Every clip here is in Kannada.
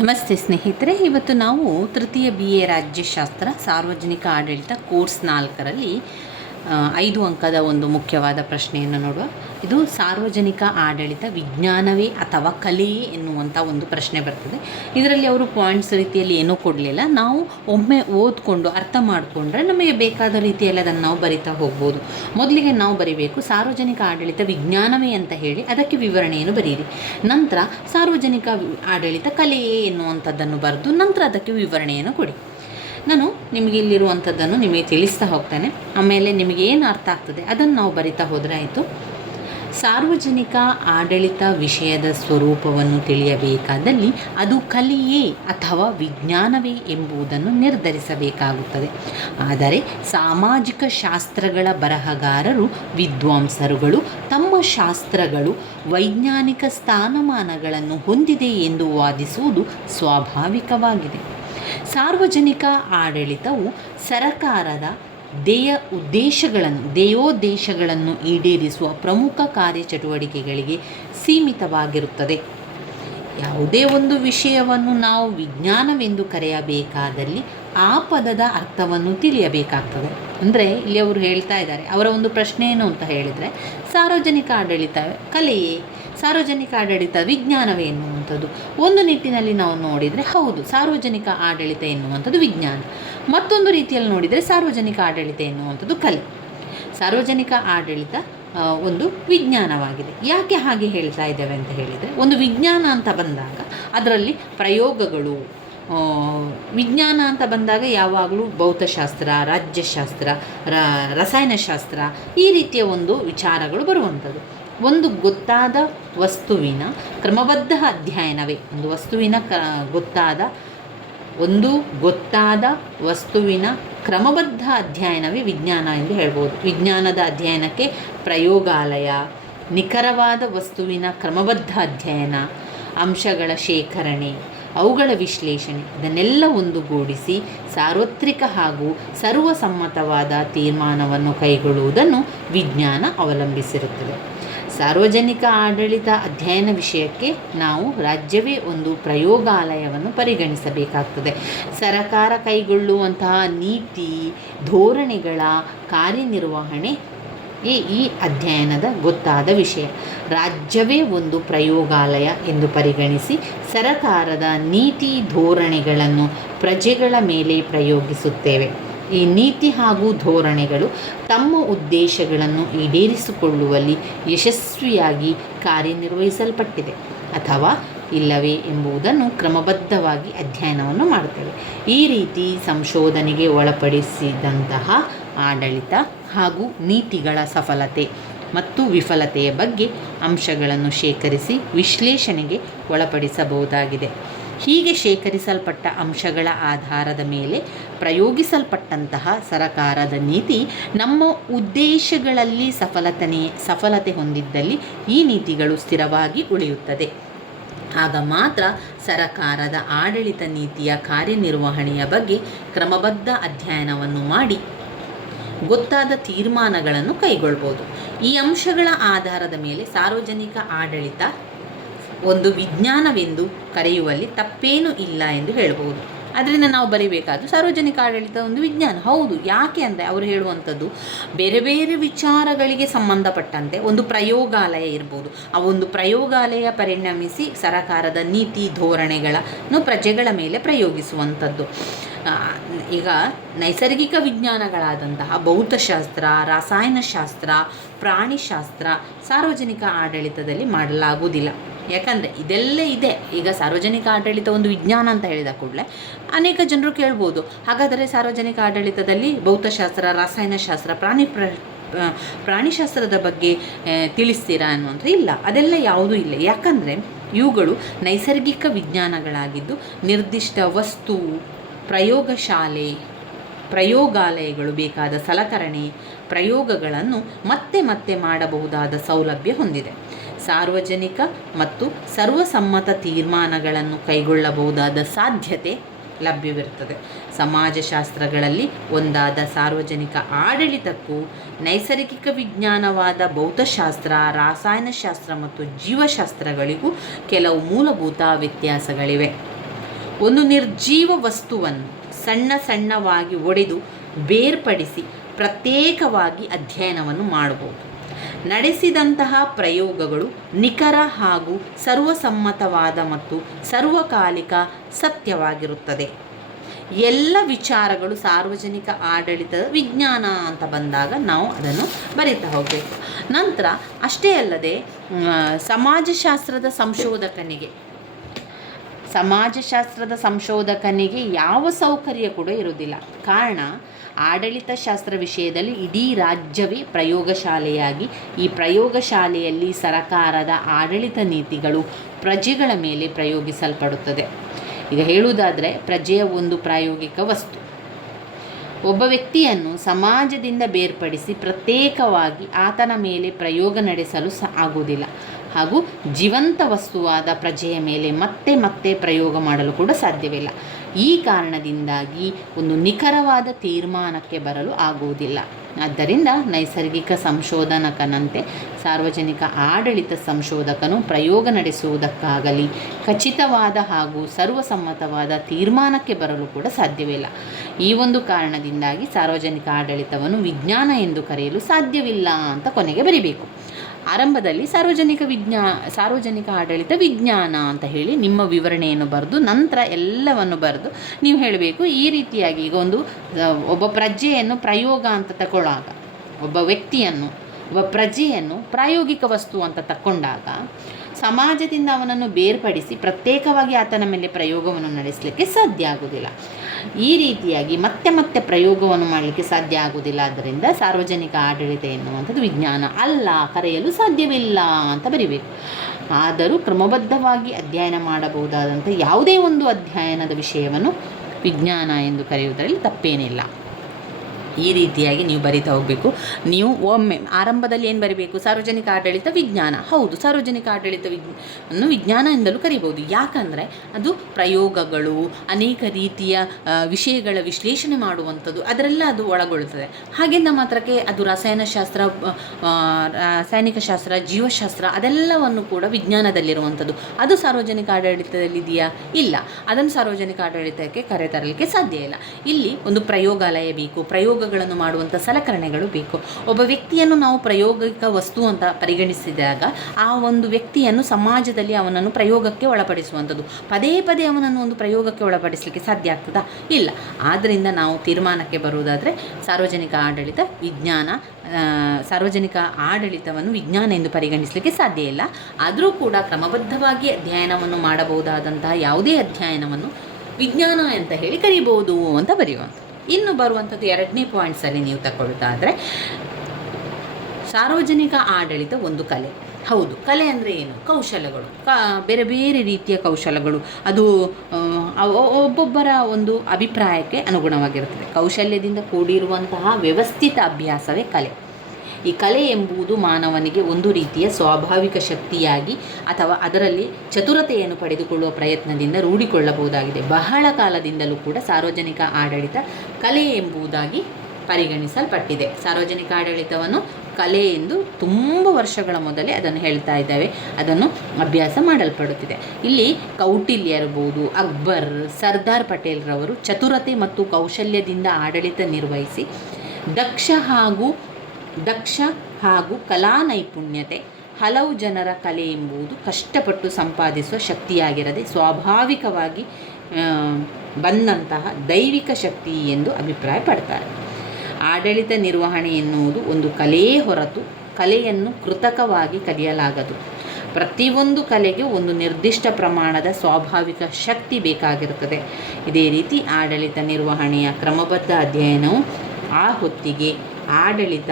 ನಮಸ್ತೆ ಸ್ನೇಹಿತರೆ ಇವತ್ತು ನಾವು ತೃತೀಯ ಬಿ ಎ ರಾಜ್ಯಶಾಸ್ತ್ರ ಸಾರ್ವಜನಿಕ ಆಡಳಿತ ಕೋರ್ಸ್ ನಾಲ್ಕರಲ್ಲಿ ಐದು ಅಂಕದ ಒಂದು ಮುಖ್ಯವಾದ ಪ್ರಶ್ನೆಯನ್ನು ನೋಡುವ. ಇದು ಸಾರ್ವಜನಿಕ ಆಡಳಿತ ವಿಜ್ಞಾನವೇ ಅಥವಾ ಕಲೆಯೇ ಎನ್ನುವಂಥ ಒಂದು ಪ್ರಶ್ನೆ ಬರ್ತದೆ. ಇದರಲ್ಲಿ ಅವರು ಪಾಯಿಂಟ್ಸ್ ರೀತಿಯಲ್ಲಿ ಏನೂ ಕೊಡಲಿಲ್ಲ. ನಾವು ಒಮ್ಮೆ ಓದ್ಕೊಂಡು ಅರ್ಥ ಮಾಡಿಕೊಂಡ್ರೆ ನಮಗೆ ಬೇಕಾದ ರೀತಿಯಲ್ಲಿ ಅದನ್ನು ನಾವು ಬರಿತಾ ಹೋಗ್ಬೋದು. ಮೊದಲಿಗೆ ನಾವು ಬರಿಬೇಕು, ಸಾರ್ವಜನಿಕ ಆಡಳಿತ ವಿಜ್ಞಾನವೇ ಅಂತ ಹೇಳಿ ಅದಕ್ಕೆ ವಿವರಣೆಯನ್ನು ಬರೀರಿ. ನಂತರ ಸಾರ್ವಜನಿಕ ಆಡಳಿತ ಕಲೆಯೇ ಎನ್ನುವಂಥದ್ದನ್ನು ಬರೆದು ನಂತರ ಅದಕ್ಕೆ ವಿವರಣೆಯನ್ನು ಕೊಡಿ. ನಾನು ನಿಮಗೆ ಇಲ್ಲಿರುವಂಥದ್ದನ್ನು ನಿಮಗೆ ತಿಳಿಸ್ತಾ ಹೋಗ್ತೇನೆ. ಆಮೇಲೆ ನಿಮಗೆ ಏನು ಅರ್ಥ ಆಗ್ತದೆ? ಅದನ್ನು ನಾವು ಬರಿತಾ ಹೋದರೆ ಆಯಿತು. ಸಾರ್ವಜನಿಕ ಆಡಳಿತ ವಿಷಯದ ಸ್ವರೂಪವನ್ನು ತಿಳಿಯಬೇಕಾದಲ್ಲಿ ಅದು ಕಲಿಯೇ ಅಥವಾ ವಿಜ್ಞಾನವೇ ಎಂಬುದನ್ನು ನಿರ್ಧರಿಸಬೇಕಾಗುತ್ತದೆ. ಆದರೆ ಸಾಮಾಜಿಕ ಶಾಸ್ತ್ರಗಳ ಬರಹಗಾರರು, ವಿದ್ವಾಂಸರುಗಳು ತಮ್ಮ ಶಾಸ್ತ್ರಗಳು ವೈಜ್ಞಾನಿಕ ಸ್ಥಾನಮಾನಗಳನ್ನು ಹೊಂದಿದೆ ಎಂದು ವಾದಿಸುವುದು ಸ್ವಾಭಾವಿಕವಾಗಿದೆ. ಸಾರ್ವಜನಿಕ ಆಡಳಿತವು ಸರಕಾರದ ದೇಯ ಉದ್ದೇಶಗಳನ್ನು, ದೇಯೋದ್ದೇಶಗಳನ್ನು ಈಡೇರಿಸುವ ಪ್ರಮುಖ ಕಾರ್ಯಚಟುವಟಿಕೆಗಳಿಗೆ ಸೀಮಿತವಾಗಿರುತ್ತದೆ. ಯಾವುದೇ ಒಂದು ವಿಷಯವನ್ನು ನಾವು ವಿಜ್ಞಾನವೆಂದು ಕರೆಯಬೇಕಾದಲ್ಲಿ ಆ ಪದದ ಅರ್ಥವನ್ನು ತಿಳಿಯಬೇಕಾಗ್ತದೆ. ಅಂದರೆ ಇಲ್ಲಿ ಅವರು ಹೇಳ್ತಾ ಇದ್ದಾರೆ, ಅವರ ಒಂದು ಪ್ರಶ್ನೆ ಏನು ಅಂತ ಹೇಳಿದರೆ, ಸಾರ್ವಜನಿಕ ಆಡಳಿತ ಕಲೆಯೇ ಸಾರ್ವಜನಿಕ ಆಡಳಿತ ವಿಜ್ಞಾನವೇ ಎನ್ನುವಂಥದ್ದು. ಒಂದು ನಿಟ್ಟಿನಲ್ಲಿ ನಾವು ನೋಡಿದರೆ ಹೌದು, ಸಾರ್ವಜನಿಕ ಆಡಳಿತ ಎನ್ನುವಂಥದ್ದು ವಿಜ್ಞಾನ. ಮತ್ತೊಂದು ರೀತಿಯಲ್ಲಿ ನೋಡಿದರೆ ಸಾರ್ವಜನಿಕ ಆಡಳಿತ ಎನ್ನುವಂಥದ್ದು ಕಲೆ. ಸಾರ್ವಜನಿಕ ಆಡಳಿತ ಒಂದು ವಿಜ್ಞಾನವಾಗಿದೆ. ಯಾಕೆ ಹಾಗೆ ಹೇಳ್ತಾ ಇದ್ದೇವೆ ಅಂತ ಹೇಳಿದರೆ, ಒಂದು ವಿಜ್ಞಾನ ಅಂತ ಬಂದಾಗ ಅದರಲ್ಲಿ ಪ್ರಯೋಗಗಳು ವಿಜ್ಞಾನ ಅಂತ ಬಂದಾಗ ಯಾವಾಗಲೂ ಭೌತಶಾಸ್ತ್ರ, ರಾಜ್ಯಶಾಸ್ತ್ರ ರಸಾಯನಶಾಸ್ತ್ರ ಈ ರೀತಿಯ ಒಂದು ವಿಚಾರಗಳು ಬರುವಂಥದ್ದು. ಒಂದು ಗೊತ್ತಾದ ವಸ್ತುವಿನ ಕ್ರಮಬದ್ಧ ಅಧ್ಯಯನವೇ. ಒಂದು ವಸ್ತುವಿನ ಕ, ಗೊತ್ತಾದ, ಒಂದು ಗೊತ್ತಾದ ವಸ್ತುವಿನ ಕ್ರಮಬದ್ಧ ಅಧ್ಯಯನವೇ ವಿಜ್ಞಾನ ಎಂದು ಹೇಳ್ಬೋದು. ವಿಜ್ಞಾನದ ಅಧ್ಯಯನಕ್ಕೆ ಪ್ರಯೋಗಾಲಯ, ನಿಖರವಾದ ವಸ್ತುವಿನ ಕ್ರಮಬದ್ಧ ಅಧ್ಯಯನ, ಅಂಶಗಳ ಶೇಖರಣೆ, ಅವುಗಳ ವಿಶ್ಲೇಷಣೆ, ಇದನ್ನೆಲ್ಲ ಒಂದುಗೂಡಿಸಿ ಸಾರ್ವತ್ರಿಕ ಹಾಗೂ ಸರ್ವಸಮ್ಮತವಾದ ತೀರ್ಮಾನವನ್ನು ಕೈಗೊಳ್ಳುವುದನ್ನು ವಿಜ್ಞಾನ ಅವಲಂಬಿಸಿರುತ್ತದೆ. ಸಾರ್ವಜನಿಕ ಆಡಳಿತ ಅಧ್ಯಯನ ವಿಷಯಕ್ಕೆ ನಾವು ರಾಜ್ಯವೇ ಒಂದು ಪ್ರಯೋಗಾಲಯವನ್ನು ಪರಿಗಣಿಸಬೇಕಾಗ್ತದೆ. ಸರಕಾರ ಕೈಗೊಳ್ಳುವಂತಹ ನೀತಿ, ಧೋರಣೆಗಳ ಕಾರ್ಯನಿರ್ವಹಣೆ ಈ ಈ ಅಧ್ಯಯನದ ಗೊತ್ತಾದ ವಿಷಯ. ರಾಜ್ಯವೇ ಒಂದು ಪ್ರಯೋಗಾಲಯ ಎಂದು ಪರಿಗಣಿಸಿ ಸರಕಾರದ ನೀತಿ, ಧೋರಣೆಗಳನ್ನು ಪ್ರಜೆಗಳ ಮೇಲೆ ಪ್ರಯೋಗಿಸುತ್ತೇವೆ. ಈ ನೀತಿ ಹಾಗೂ ಧೋರಣೆಗಳು ತಮ್ಮ ಉದ್ದೇಶಗಳನ್ನು ಈಡೇರಿಸಿಕೊಳ್ಳುವಲ್ಲಿ ಯಶಸ್ವಿಯಾಗಿ ಕಾರ್ಯನಿರ್ವಹಿಸಲ್ಪಟ್ಟಿದೆ ಅಥವಾ ಇಲ್ಲವೇ ಎಂಬುದನ್ನು ಕ್ರಮಬದ್ಧವಾಗಿ ಅಧ್ಯಯನವನ್ನು ಮಾಡುತ್ತೇವೆ. ಈ ರೀತಿ ಸಂಶೋಧನೆಗೆ ಒಳಪಡಿಸಿದಂತಹ ಆಡಳಿತ ಹಾಗೂ ನೀತಿಗಳ ಸಫಲತೆ ಮತ್ತು ವಿಫಲತೆಯ ಬಗ್ಗೆ ಅಂಶಗಳನ್ನು ಶೇಖರಿಸಿ ವಿಶ್ಲೇಷಣೆಗೆ ಒಳಪಡಿಸಬಹುದಾಗಿದೆ. ಹೀಗೆ ಶೇಖರಿಸಲ್ಪಟ್ಟ ಅಂಶಗಳ ಆಧಾರದ ಮೇಲೆ ಪ್ರಯೋಗಿಸಲ್ಪಟ್ಟಂತಹ ಸರಕಾರದ ನೀತಿ ನಮ್ಮ ಉದ್ದೇಶಗಳಲ್ಲಿ ಸಫಲತನೆ, ಸಫಲತೆ ಹೊಂದಿದ್ದಲ್ಲಿ ಈ ನೀತಿಗಳು ಸ್ಥಿರವಾಗಿ ಉಳಿಯುತ್ತದೆ. ಆಗ ಮಾತ್ರ ಸರಕಾರದ ಆಡಳಿತ ನೀತಿಯ ಕಾರ್ಯನಿರ್ವಹಣೆಯ ಬಗ್ಗೆ ಕ್ರಮಬದ್ಧ ಅಧ್ಯಯನವನ್ನು ಮಾಡಿ ಗೊತ್ತಾದ ತೀರ್ಮಾನಗಳನ್ನು ಕೈಗೊಳ್ಬೋದು. ಈ ಅಂಶಗಳ ಆಧಾರದ ಮೇಲೆ ಸಾರ್ವಜನಿಕ ಆಡಳಿತ ಒಂದು ವಿಜ್ಞಾನವೆಂದು ಕರೆಯುವಲ್ಲಿ ತಪ್ಪೇನೂ ಇಲ್ಲ ಎಂದು ಹೇಳಬಹುದು ಅದರಿಂದ ನಾವು ಬರೀಬೇಕಾದ್ದು ಸಾರ್ವಜನಿಕ ಆಡಳಿತ ಒಂದು ವಿಜ್ಞಾನ. ಹೌದು, ಯಾಕೆ ಅಂದರೆ ಅವರು ಹೇಳುವಂಥದ್ದು ಬೇರೆ ಬೇರೆ ವಿಚಾರಗಳಿಗೆ ಸಂಬಂಧಪಟ್ಟಂತೆ ಒಂದು ಪ್ರಯೋಗಾಲಯ ಇರ್ಬೋದು. ಆ ಒಂದು ಪ್ರಯೋಗಾಲಯ ಪರಿಣಮಿಸಿ ಸರಕಾರದ ನೀತಿ ಧೋರಣೆಗಳನ್ನು ಪ್ರಜೆಗಳ ಮೇಲೆ ಪ್ರಯೋಗಿಸುವಂಥದ್ದು. ಈಗ ನೈಸರ್ಗಿಕ ವಿಜ್ಞಾನಗಳಾದಂತಹ ಭೌತಶಾಸ್ತ್ರ, ರಾಸಾಯನಶಾಸ್ತ್ರ, ಪ್ರಾಣಿಶಾಸ್ತ್ರ ಸಾರ್ವಜನಿಕ ಆಡಳಿತದಲ್ಲಿ ಮಾಡಲಾಗುವುದಿಲ್ಲ. ಯಾಕಂದರೆ ಇದೆಲ್ಲ ಇದೆ. ಈಗ ಸಾರ್ವಜನಿಕ ಆಡಳಿತ ಒಂದು ವಿಜ್ಞಾನ ಅಂತ ಹೇಳಿದ ಕೂಡಲೇ ಅನೇಕ ಜನರು ಕೇಳ್ಬೋದು. ಹಾಗಾದರೆ ಸಾರ್ವಜನಿಕ ಆಡಳಿತದಲ್ಲಿ ಭೌತಶಾಸ್ತ್ರ, ರಾಸಾಯನಶಾಸ್ತ್ರ, ಪ್ರಾಣಿ ಪ್ರ ಪ್ರಾಣಿಶಾಸ್ತ್ರದ ಬಗ್ಗೆ ತಿಳಿಸ್ತೀರಾ ಅನ್ನುವಂಥ ಇಲ್ಲ. ಅದೆಲ್ಲ ಯಾವುದೂ ಇಲ್ಲ. ಯಾಕಂದರೆ ಇವುಗಳು ನೈಸರ್ಗಿಕ ವಿಜ್ಞಾನಗಳಾಗಿದ್ದು ನಿರ್ದಿಷ್ಟ ವಸ್ತು, ಪ್ರಯೋಗಶಾಲೆ, ಪ್ರಯೋಗಾಲಯಗಳು ಬೇಕಾದ ಸಲಕರಣೆ, ಪ್ರಯೋಗಗಳನ್ನು ಮತ್ತೆ ಮತ್ತೆ ಮಾಡಬಹುದಾದ ಸೌಲಭ್ಯ ಹೊಂದಿದೆ. ಸಾರ್ವಜನಿಕ ಮತ್ತು ಸರ್ವಸಮ್ಮತ ತೀರ್ಮಾನಗಳನ್ನು ಕೈಗೊಳ್ಳಬಹುದಾದ ಸಾಧ್ಯತೆ ಲಭ್ಯವಿರುತ್ತದೆ. ಸಮಾಜಶಾಸ್ತ್ರಗಳಲ್ಲಿ ಒಂದಾದ ಸಾರ್ವಜನಿಕ ಆಡಳಿತಕ್ಕೂ ನೈಸರ್ಗಿಕ ವಿಜ್ಞಾನವಾದ ಭೌತಶಾಸ್ತ್ರ, ರಾಸಾಯನಶಾಸ್ತ್ರ ಮತ್ತು ಜೀವಶಾಸ್ತ್ರಗಳಿಗೂ ಕೆಲವು ಮೂಲಭೂತ ವ್ಯತ್ಯಾಸಗಳಿವೆ. ಒಂದು ನಿರ್ಜೀವ ವಸ್ತುವನ್ನು ಸಣ್ಣ ಸಣ್ಣವಾಗಿ ಒಡೆದು ಬೇರ್ಪಡಿಸಿ ಪ್ರತ್ಯೇಕವಾಗಿ ಅಧ್ಯಯನವನ್ನು ಮಾಡಬಹುದು. ನಡೆಸಿದಂತಹ ಪ್ರಯೋಗಗಳು ನಿಖರ ಹಾಗೂ ಸರ್ವಸಮ್ಮತವಾದ ಮತ್ತು ಸರ್ವಕಾಲಿಕ ಸತ್ಯವಾಗಿರುತ್ತದೆ. ಎಲ್ಲ ವಿಚಾರಗಳು ಸಾರ್ವಜನಿಕ ಆಡಳಿತದ ವಿಜ್ಞಾನ ಅಂತ ಬಂದಾಗ ನಾವು ಅದನ್ನು ಬರಿತಾ ಹೋಗಬೇಕು. ನಂತರ ಅಷ್ಟೇ ಅಲ್ಲದೆ ಸಮಾಜಶಾಸ್ತ್ರದ ಸಂಶೋಧಕನಿಗೆ ಸಮಾಜಶಾಸ್ತ್ರದ ಸಂಶೋಧಕನಿಗೆ ಯಾವ ಸೌಕರ್ಯ ಕೂಡ ಇರುವುದಿಲ್ಲ. ಕಾರಣ, ಆಡಳಿತಶಾಸ್ತ್ರ ವಿಷಯದಲ್ಲಿ ಇಡೀ ರಾಜ್ಯವೇ ಪ್ರಯೋಗಶಾಲೆಯಾಗಿ, ಈ ಪ್ರಯೋಗಶಾಲೆಯಲ್ಲಿ ಸರಕಾರದ ಆಡಳಿತ ನೀತಿಗಳು ಪ್ರಜೆಗಳ ಮೇಲೆ ಪ್ರಯೋಗಿಸಲ್ಪಡುತ್ತದೆ. ಈಗ ಹೇಳುವುದಾದರೆ, ಪ್ರಜೆಯ ಒಂದು ಪ್ರಾಯೋಗಿಕ ವಸ್ತು. ಒಬ್ಬ ವ್ಯಕ್ತಿಯನ್ನು ಸಮಾಜದಿಂದ ಬೇರ್ಪಡಿಸಿ ಪ್ರತ್ಯೇಕವಾಗಿ ಆತನ ಮೇಲೆ ಪ್ರಯೋಗ ನಡೆಸಲು ಆಗುವುದಿಲ್ಲ. ಹಾಗೂ ಜೀವಂತ ವಸ್ತುವಾದ ಪ್ರಜೆಯ ಮೇಲೆ ಮತ್ತೆ ಮತ್ತೆ ಪ್ರಯೋಗ ಮಾಡಲು ಕೂಡ ಸಾಧ್ಯವಿಲ್ಲ. ಈ ಕಾರಣದಿಂದಾಗಿ ಒಂದು ನಿಖರವಾದ ತೀರ್ಮಾನಕ್ಕೆ ಬರಲು ಆಗುವುದಿಲ್ಲ. ಆದ್ದರಿಂದ ನೈಸರ್ಗಿಕ ಸಂಶೋಧನಕನಂತೆ ಸಾರ್ವಜನಿಕ ಆಡಳಿತ ಸಂಶೋಧಕನು ಪ್ರಯೋಗ ನಡೆಸುವುದಕ್ಕಾಗಲಿ, ಖಚಿತವಾದ ಹಾಗೂ ಸರ್ವಸಮ್ಮತವಾದ ತೀರ್ಮಾನಕ್ಕೆ ಬರಲು ಕೂಡ ಸಾಧ್ಯವಿಲ್ಲ. ಈ ಒಂದು ಕಾರಣದಿಂದಾಗಿ ಸಾರ್ವಜನಿಕ ಆಡಳಿತವನ್ನು ವಿಜ್ಞಾನ ಎಂದು ಕರೆಯಲು ಸಾಧ್ಯವಿಲ್ಲ ಅಂತ ಕೊನೆಗೆ ಬರಿಬೇಕು. ಆರಂಭದಲ್ಲಿ ಸಾರ್ವಜನಿಕ ವಿಜ್ಞಾ, ಸಾರ್ವಜನಿಕ ಆಡಳಿತ ವಿಜ್ಞಾನ ಅಂತ ಹೇಳಿ ನಿಮ್ಮ ವಿವರಣೆಯನ್ನು ಬರೆದು ನಂತರ ಎಲ್ಲವನ್ನು ಬರೆದು ನೀವು ಹೇಳಬೇಕು. ಈ ರೀತಿಯಾಗಿ ಈಗ ಒಂದು, ಒಬ್ಬ ಪ್ರಜೆಯನ್ನು ಪ್ರಯೋಗ ಅಂತ ತಗೊಳ್ಳಾಗ ಒಬ್ಬ ವ್ಯಕ್ತಿಯನ್ನು, ಒಬ್ಬ ಪ್ರಜೆಯನ್ನು ಪ್ರಾಯೋಗಿಕ ವಸ್ತು ಅಂತ ತಕ್ಕೊಂಡಾಗ ಸಮಾಜದಿಂದ ಅವನನ್ನು ಬೇರ್ಪಡಿಸಿ ಪ್ರತ್ಯೇಕವಾಗಿ ಆತನ ಮೇಲೆ ಪ್ರಯೋಗವನ್ನು ನಡೆಸಲಿಕ್ಕೆ ಸಾಧ್ಯ ಆಗುವುದಿಲ್ಲ. ಈ ರೀತಿಯಾಗಿ ಮತ್ತೆ ಮತ್ತೆ ಪ್ರಯೋಗವನ್ನು ಮಾಡಲಿಕ್ಕೆ ಸಾಧ್ಯ ಆಗುವುದಿಲ್ಲ. ಆದ್ದರಿಂದ ಸಾರ್ವಜನಿಕ ಆಡಳಿತ ಎನ್ನುವಂಥದ್ದು ವಿಜ್ಞಾನ ಅಲ್ಲ, ಕರೆಯಲು ಸಾಧ್ಯವಿಲ್ಲ ಅಂತ ಬರಿಬೇಕು. ಆದರೂ ಕ್ರಮಬದ್ಧವಾಗಿ ಅಧ್ಯಯನ ಮಾಡಬಹುದಾದಂಥ ಯಾವುದೇ ಒಂದು ಅಧ್ಯಯನದ ವಿಷಯವನ್ನು ವಿಜ್ಞಾನ ಎಂದು ಕರೆಯುವುದರಲ್ಲಿ ತಪ್ಪೇನಿಲ್ಲ. ಈ ರೀತಿಯಾಗಿ ನೀವು ಬರಿತಾ ಹೋಗಬೇಕು. ನೀವು ಒಮ್ಮೆ ಆರಂಭದಲ್ಲಿ ಏನು ಬರಿಬೇಕು? ಸಾರ್ವಜನಿಕ ಆಡಳಿತ ವಿಜ್ಞಾನ. ಹೌದು, ಸಾರ್ವಜನಿಕ ಆಡಳಿತ ವಿಜ್ಞಾನವನ್ನು ವಿಜ್ಞಾನ ಎಂದಲೂ ಕರಿಬೋದು. ಯಾಕಂದರೆ ಅದು ಪ್ರಯೋಗಗಳು, ಅನೇಕ ರೀತಿಯ ವಿಷಯಗಳ ವಿಶ್ಲೇಷಣೆ ಮಾಡುವಂಥದ್ದು. ಅದರೆಲ್ಲ ಅದು ಒಳಗೊಳ್ಳುತ್ತದೆ. ಹಾಗೆ ನಮ್ಮ ಹತ್ರಕ್ಕೆ ಅದು ರಸಾಯನಶಾಸ್ತ್ರ ರಾಸಾಯನಿಕ ಶಾಸ್ತ್ರ ಜೀವಶಾಸ್ತ್ರ ಅದೆಲ್ಲವನ್ನು ಕೂಡ ವಿಜ್ಞಾನದಲ್ಲಿರುವಂಥದ್ದು. ಅದು ಸಾರ್ವಜನಿಕ ಆಡಳಿತದಲ್ಲಿದೆಯಾ? ಇಲ್ಲ. ಅದನ್ನು ಸಾರ್ವಜನಿಕ ಆಡಳಿತಕ್ಕೆ ಕರೆತರಲಿಕ್ಕೆ ಸಾಧ್ಯ ಇಲ್ಲ. ಇಲ್ಲಿ ಒಂದು ಪ್ರಯೋಗಾಲಯ ಬೇಕು. ಪ್ರಯೋಗಗಳನ್ನು ಮಾಡುವಂಥ ಸಲಕರಣೆಗಳು ಬೇಕು. ಒಬ್ಬ ವ್ಯಕ್ತಿಯನ್ನು ನಾವು ಪ್ರಯೋಗಿಕ ವಸ್ತು ಅಂತ ಪರಿಗಣಿಸಿದಾಗ ಆ ಒಂದು ವ್ಯಕ್ತಿಯನ್ನು ಸಮಾಜದಲ್ಲಿ ಅವನನ್ನು ಪ್ರಯೋಗಕ್ಕೆ ಒಳಪಡಿಸುವಂಥದ್ದು. ಪದೇ ಪದೇ ಅವನನ್ನು ಒಂದು ಪ್ರಯೋಗಕ್ಕೆ ಒಳಪಡಿಸಲಿಕ್ಕೆ ಸಾಧ್ಯ ಆಗ್ತದಾ? ಇಲ್ಲ. ಆದ್ದರಿಂದ ನಾವು ತೀರ್ಮಾನಕ್ಕೆ ಬರುವುದಾದರೆ ಸಾರ್ವಜನಿಕ ಆಡಳಿತ, ವಿಜ್ಞಾನ ಸಾರ್ವಜನಿಕ ಆಡಳಿತವನ್ನು ವಿಜ್ಞಾನ ಎಂದು ಪರಿಗಣಿಸಲಿಕ್ಕೆ ಸಾಧ್ಯ ಇಲ್ಲ. ಆದರೂ ಕೂಡ ಕ್ರಮಬದ್ಧವಾಗಿ ಅಧ್ಯಯನವನ್ನು ಮಾಡಬಹುದಾದಂತಹ ಯಾವುದೇ ಅಧ್ಯಯನವನ್ನು ವಿಜ್ಞಾನ ಅಂತ ಹೇಳಿ ಕರೀಬಹುದು ಅಂತ ಬರೆಯುವಂಥದ್ದು. ಇನ್ನು ಬರುವಂಥದ್ದು ಎರಡನೇ ಪಾಯಿಂಟ್ಸಲ್ಲಿ ನೀವು ತಗೊಳ್ಳೋದಾದರೆ, ಸಾರ್ವಜನಿಕ ಆಡಳಿತ ಒಂದು ಕಲೆ. ಹೌದು, ಕಲೆ ಅಂದರೆ ಏನು? ಕೌಶಲಗಳು. ಕ, ಬೇರೆ ಬೇರೆ ರೀತಿಯ ಕೌಶಲಗಳು. ಅದು ಒಬ್ಬೊಬ್ಬರ ಒಂದು ಅಭಿಪ್ರಾಯಕ್ಕೆ ಅನುಗುಣವಾಗಿರುತ್ತದೆ. ಕೌಶಲ್ಯದಿಂದ ಕೂಡಿರುವಂತಹ ವ್ಯವಸ್ಥಿತ ಅಭ್ಯಾಸವೇ ಕಲೆ. ಈ ಕಲೆ ಎಂಬುದು ಮಾನವನಿಗೆ ಒಂದು ರೀತಿಯ ಸ್ವಾಭಾವಿಕ ಶಕ್ತಿಯಾಗಿ ಅಥವಾ ಅದರಲ್ಲಿ ಚತುರತೆಯನ್ನು ಪಡೆದುಕೊಳ್ಳುವ ಪ್ರಯತ್ನದಿಂದ ರೂಢಿಕೊಳ್ಳಬಹುದಾಗಿದೆ. ಬಹಳ ಕಾಲದಿಂದಲೂ ಕೂಡ ಸಾರ್ವಜನಿಕ ಆಡಳಿತ ಕಲೆ ಎಂಬುದಾಗಿ ಪರಿಗಣಿಸಲ್ಪಟ್ಟಿದೆ. ಸಾರ್ವಜನಿಕ ಆಡಳಿತವನ್ನು ಕಲೆ ಎಂದು ತುಂಬ ವರ್ಷಗಳ ಮೊದಲೇ ಅದನ್ನು ಹೇಳ್ತಾ ಇದ್ದಾವೆ. ಅದನ್ನು ಅಭ್ಯಾಸ ಮಾಡಲ್ಪಡುತ್ತಿದೆ. ಇಲ್ಲಿ ಕೌಟಿಲ್ಯ ಇರಬಹುದು ಅಕ್ಬರ್, ಸರ್ದಾರ್ ಪಟೇಲ್ರವರು ಚತುರತೆ ಮತ್ತು ಕೌಶಲ್ಯದಿಂದ ಆಡಳಿತ ನಿರ್ವಹಿಸಿ ದಕ್ಷ ಹಾಗೂ ದಕ್ಷ ಹಾಗೂ ಕಲಾ ನೈಪುಣ್ಯತೆ ಹಲವು ಜನರ ಕಲೆ ಎಂಬುದು ಕಷ್ಟಪಟ್ಟು ಸಂಪಾದಿಸುವ ಶಕ್ತಿಯಾಗಿರದೆ ಸ್ವಾಭಾವಿಕವಾಗಿ ಬಂದಂತಹ ದೈವಿಕ ಶಕ್ತಿ ಎಂದು ಅಭಿಪ್ರಾಯಪಡ್ತಾರೆ. ಆಡಳಿತ ನಿರ್ವಹಣೆ ಎನ್ನುವುದು ಒಂದು ಕಲೆಯೇ ಹೊರತು ಕಲೆಯನ್ನು ಕೃತಕವಾಗಿ ಕಲಿಯಲಾಗದು. ಪ್ರತಿಯೊಂದು ಕಲೆಗೆ ಒಂದು ನಿರ್ದಿಷ್ಟ ಪ್ರಮಾಣದ ಸ್ವಾಭಾವಿಕ ಶಕ್ತಿ ಬೇಕಾಗಿರುತ್ತದೆ. ಇದೇ ರೀತಿ ಆಡಳಿತ ನಿರ್ವಹಣೆಯ ಕ್ರಮಬದ್ಧ ಅಧ್ಯಯನವು ಆ ಹೊತ್ತಿಗೆ ಆಡಳಿತ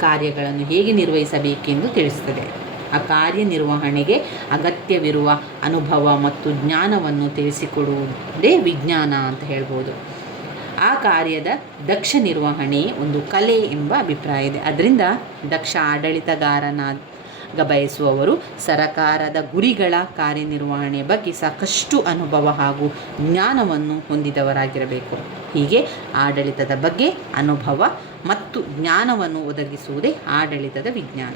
ಕಾರ್ಯಗಳನ್ನು ಹೇಗೆ ನಿರ್ವಹಿಸಬೇಕೆಂದು ತಿಳಿಸುತ್ತದೆ ಆ ಕಾರ್ಯನಿರ್ವಹಣೆಗೆ ಅಗತ್ಯವಿರುವ ಅನುಭವ ಮತ್ತು ಜ್ಞಾನವನ್ನು ತಿಳಿಸಿಕೊಡುವುದೇ ವಿಜ್ಞಾನ ಅಂತ ಹೇಳ್ಬೋದು. ಆ ಕಾರ್ಯದ ದಕ್ಷ ನಿರ್ವಹಣೆ ಒಂದು ಕಲೆ ಎಂಬ ಅಭಿಪ್ರಾಯ ಇದೆ. ಅದರಿಂದ ದಕ್ಷ ಆಡಳಿತಗಾರನಾಗ ಬಯಸುವವರು ಸರಕಾರದ ಗುರಿಗಳ ಕಾರ್ಯನಿರ್ವಹಣೆ ಬಗ್ಗೆ ಸಾಕಷ್ಟು ಅನುಭವ ಹಾಗೂ ಜ್ಞಾನವನ್ನು ಹೊಂದಿದವರಾಗಿರಬೇಕು. ಹೀಗೆ ಆಡಳಿತದ ಬಗ್ಗೆ ಅನುಭವ ಮತ್ತು ಜ್ಞಾನವನ್ನು ಒದಗಿಸುವುದೇ ಆಡಳಿತದ ವಿಜ್ಞಾನ.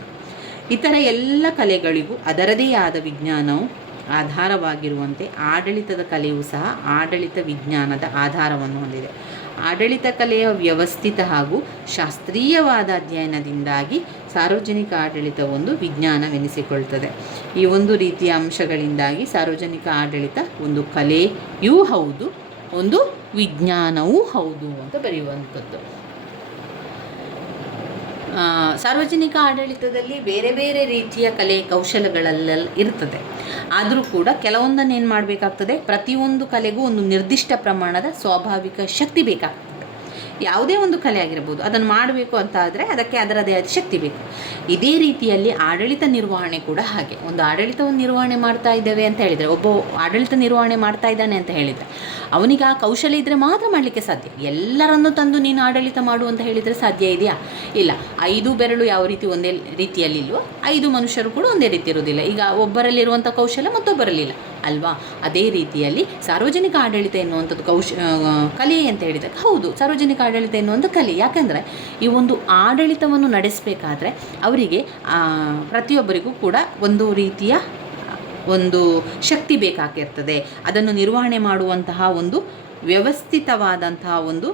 ಇತರ ಎಲ್ಲ ಕಲೆಗಳಿಗೂ ಅದರದೇ ಆದ ವಿಜ್ಞಾನವು ಆಧಾರವಾಗಿರುವಂತೆ ಆಡಳಿತದ ಕಲೆಯೂ ಸಹ ಆಡಳಿತ ವಿಜ್ಞಾನದ ಆಧಾರವನ್ನು ಹೊಂದಿದೆ. ಆಡಳಿತ ಕಲೆಯ ವ್ಯವಸ್ಥಿತ ಹಾಗೂ ಶಾಸ್ತ್ರೀಯವಾದ ಅಧ್ಯಯನದಿಂದಾಗಿ ಸಾರ್ವಜನಿಕ ಆಡಳಿತ ಒಂದು ವಿಜ್ಞಾನವೆನಿಸಿಕೊಳ್ತದೆ. ಈ ಒಂದು ರೀತಿಯ ಅಂಶಗಳಿಂದಾಗಿ ಸಾರ್ವಜನಿಕ ಆಡಳಿತ ಒಂದು ಕಲೆಯೂ ಹೌದು, ಒಂದು ವಿಜ್ಞಾನವೂ ಹೌದು ಅಂತ ಬರೆಯುವಂಥದ್ದು. ಸಾರ್ವಜನಿಕ ಆಡಳಿತದಲ್ಲಿ ಬೇರೆ ಬೇರೆ ರೀತಿಯ ಕಲೆ ಕೌಶಲಗಳಲ್ಲೆಲ್ಲ ಇರ್ತದೆ. ಆದರೂ ಕೂಡ ಕೆಲವೊಂದನ್ನು ಏನು ಮಾಡಬೇಕಾಗ್ತದೆ? ಪ್ರತಿಯೊಂದು ಕಲೆಗೂ ಒಂದು ನಿರ್ದಿಷ್ಟ ಪ್ರಮಾಣದ ಸ್ವಾಭಾವಿಕ ಶಕ್ತಿ ಬೇಕಾಗ್ತದೆ. ಯಾವುದೇ ಒಂದು ಕಲೆ ಆಗಿರ್ಬೋದು, ಅದನ್ನು ಮಾಡಬೇಕು ಅಂತ ಆದರೆ ಅದಕ್ಕೆ ಅದರದೇ ಆದ ಶಕ್ತಿ ಬೇಕು. ಇದೇ ರೀತಿಯಲ್ಲಿ ಆಡಳಿತ ನಿರ್ವಹಣೆ ಕೂಡ ಹಾಗೆ. ಒಂದು ಆಡಳಿತವನ್ನು ನಿರ್ವಹಣೆ ಮಾಡ್ತಾ ಇದ್ದೇವೆ ಅಂತ ಹೇಳಿದರೆ, ಒಬ್ಬ ಆಡಳಿತ ನಿರ್ವಹಣೆ ಮಾಡ್ತಾ ಇದ್ದಾನೆ ಅಂತ ಹೇಳಿದರೆ, ಅವನಿಗೆ ಆ ಕೌಶಲ್ಯ ಇದ್ದರೆ ಮಾತ್ರ ಮಾಡಲಿಕ್ಕೆ ಸಾಧ್ಯ. ಎಲ್ಲರನ್ನು ತಂದು ನೀನು ಆಡಳಿತ ಮಾಡು ಅಂತ ಹೇಳಿದರೆ ಸಾಧ್ಯ ಇದೆಯಾ? ಇಲ್ಲ. ಐದು ಬೆರಳು ಯಾವ ರೀತಿ ಒಂದೇ ರೀತಿಯಲ್ಲಿ ಇಲ್ವೋ, ಐದು ಮನುಷ್ಯರು ಕೂಡ ಒಂದೇ ರೀತಿ ಇರೋದಿಲ್ಲ ಈಗ ಒಬ್ಬರಲ್ಲಿರುವಂಥ ಕೌಶಲ್ಯ ಮತ್ತೊಬ್ಬರಲ್ಲಿಲ್ಲ. ಅಲ್ವಾ? ಅದೇ ರೀತಿಯಲ್ಲಿ ಸಾರ್ವಜನಿಕ ಆಡಳಿತ ಎನ್ನುವಂಥದ್ದು ಕೌಶ ಕಲೆ ಅಂತ ಹೇಳಿದಾಗ ಹೌದು, ಸಾರ್ವಜನಿಕ ಆಡಳಿತ ಎನ್ನುವಂಥ ಕಲೆ. ಯಾಕಂದರೆ ಈ ಒಂದು ಆಡಳಿತವನ್ನು ನಡೆಸಬೇಕಾದ್ರೆ ಅವರಿಗೆ ಪ್ರತಿಯೊಬ್ಬರಿಗೂ ಕೂಡ ಒಂದು ರೀತಿಯ, ಒಂದು ಶಕ್ತಿ ಬೇಕಾಗಿರ್ತದೆ. ಅದನ್ನು ನಿರ್ವಹಣೆ ಮಾಡುವಂತಹ ಒಂದು ವ್ಯವಸ್ಥಿತವಾದಂತಹ ಒಂದು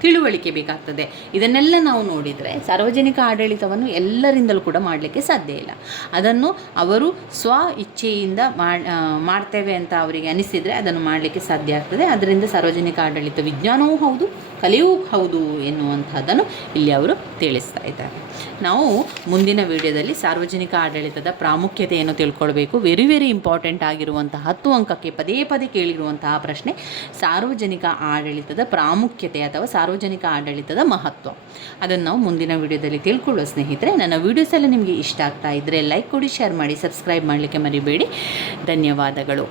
ತಿಳುವಳಿಕೆ ಬೇಕಾಗ್ತದೆ. ಇದನ್ನೆಲ್ಲ ನಾವು ನೋಡಿದರೆ ಸಾರ್ವಜನಿಕ ಆಡಳಿತವನ್ನು ಎಲ್ಲರಿಂದಲೂ ಕೂಡ ಮಾಡಲಿಕ್ಕೆ ಸಾಧ್ಯ ಇಲ್ಲ. ಅದನ್ನು ಅವರು ಸ್ವ ಇಚ್ಛೆಯಿಂದ ಮಾಡ್- ಮಾಡ್ತೇವೆ ಅಂತ ಅವರಿಗೆ ಅನಿಸಿದರೆ ಅದನ್ನು ಮಾಡಲಿಕ್ಕೆ ಸಾಧ್ಯ ಆಗ್ತದೆ. ಅದರಿಂದ ಸಾರ್ವಜನಿಕ ಆಡಳಿತ ವಿಜ್ಞಾನವೂ ಹೌದು, ಕಲೆಯೂ ಹೌದು ಎನ್ನುವಂಥದ್ದನ್ನು ಇಲ್ಲಿ ಅವರು ತಿಳಿಸ್ತಾ ಇದ್ದಾರೆ. ನಾವು ಮುಂದಿನ ವಿಡಿಯೋದಲ್ಲಿ ಸಾರ್ವಜನಿಕ ಆಡಳಿತದ ಪ್ರಾಮುಖ್ಯತೆಯನ್ನು ತಿಳ್ಕೊಳ್ಬೇಕು. ವೆರಿ ವೆರಿ ಇಂಪಾರ್ಟೆಂಟ್ ಆಗಿರುವಂತಹ ಹತ್ತು ಅಂಕಕ್ಕೆ ಪದೇ ಪದೇ ಕೇಳಿರುವಂತಹ ಪ್ರಶ್ನೆ, ಸಾರ್ವಜನಿಕ ಆಡಳಿತದ ಪ್ರಾಮುಖ್ಯತೆ ಅಥವಾ ಸಾರ್ವಜನಿಕ ಆಡಳಿತದ ಮಹತ್ವ. ಅದನ್ನು ನಾವು ಮುಂದಿನ ವಿಡಿಯೋದಲ್ಲಿ ತಿಳ್ಕೊಳ್ಳೋ ಸ್ನೇಹಿತರೆ, ನನ್ನ ವೀಡಿಯೋಸ್ ಎಲ್ಲ ನಿಮಗೆ ಇಷ್ಟ ಆಗ್ತಾ ಇದ್ದರೆ ಲೈಕ್ ಕೊಡಿ ಶೇರ್ ಮಾಡಿ ಸಬ್ಸ್ಕ್ರೈಬ್ ಮಾಡಲಿಕ್ಕೆ ಮರಿಬೇಡಿ. ಧನ್ಯವಾದಗಳು.